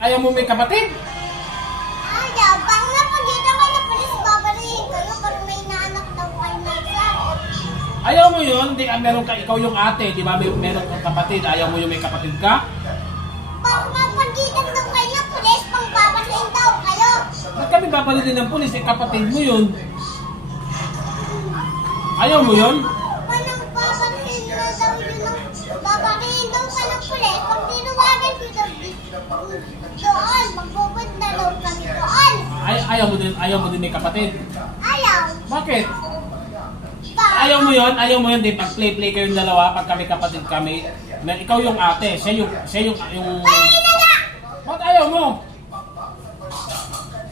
Ayaw mo may kapatid? Ayaw. Pang napagkita ko na pulis, babalihin kayo pag may naanak daw kayo na isa. Ayaw mo yun? Di, meron ka, ikaw yung ate, di ba? Meron kang kapatid. Ayaw mo yung may kapatid ka? Pag napagkita daw kayo, pulis, pang babalihin daw kayo. Ba't kami babalitin ng pulis? Eh, kapatid mo yun. Ayaw mo yun? Manang babalihin na daw yun ng babalihin daw ka ng pulis. Pag tinuwagan ko daw doon, magpupunta daw kami doon. Ayaw mo din may kapatid. Ayaw. Bakit? Ayaw mo yun, di pag play kayong dalawa, pag kami kapatid kami, na ikaw yung ate, siya yung... Ayaw na nga! Ba't ayaw mo?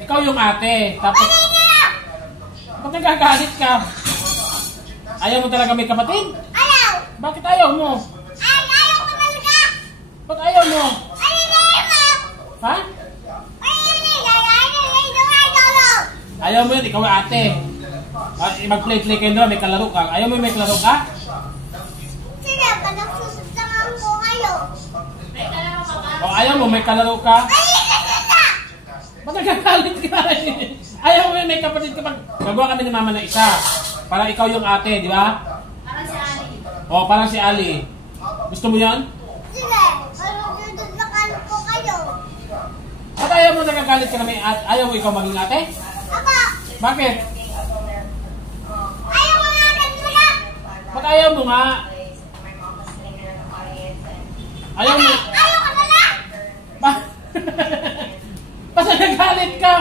Ikaw yung ate, tapos... Ayaw na! Ba't nagkagalit ka? Ayaw mo talaga may kapatid? Ayaw! Bakit ayaw mo? Ayaw ko talaga! Ba't ayaw mo? Ayaw na yun! Ha? Ayaw mo yun, ikaw yung ate. Mag-play kayo doon, may kalaro ka. Ayaw mo yung may kalaro ka? Sila ba nagsusundangan ko kayo? O ayaw mo, may kalaro ka? Ayaw na sila! Ba't nagkakalit ka? Ayaw mo yung may kapatid ka pag gagawa kami ni mama na isa. Para ikaw yung ate, di ba? Parang si Ali. O, parang si Ali. Gusto mo yan? Sige, magsusundangan ko kayo. Ba't ayaw mo nagkakalit ka na may ate? Ayaw mo ikaw maging ate? Aba, Bakit? ayaw ko nga talaga! Ba't ayaw mo nga? Ayaw mo? Ayaw ko talaga! Ba? Ba't nagkakalit ka?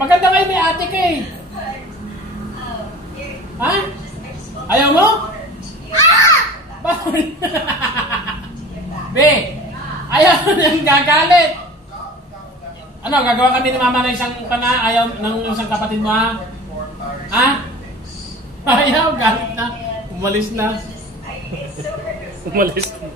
Maganda kayo may ate ka eh. Ha? Ayaw mo? Ah! Bakit? Be, ayaw mo nang gagalit. Ano, gagawa kami ni mama ng isang ayaw ng isang kapatid mo ha? Ha? Ayaw, galit na. Umalis na. Umalis na.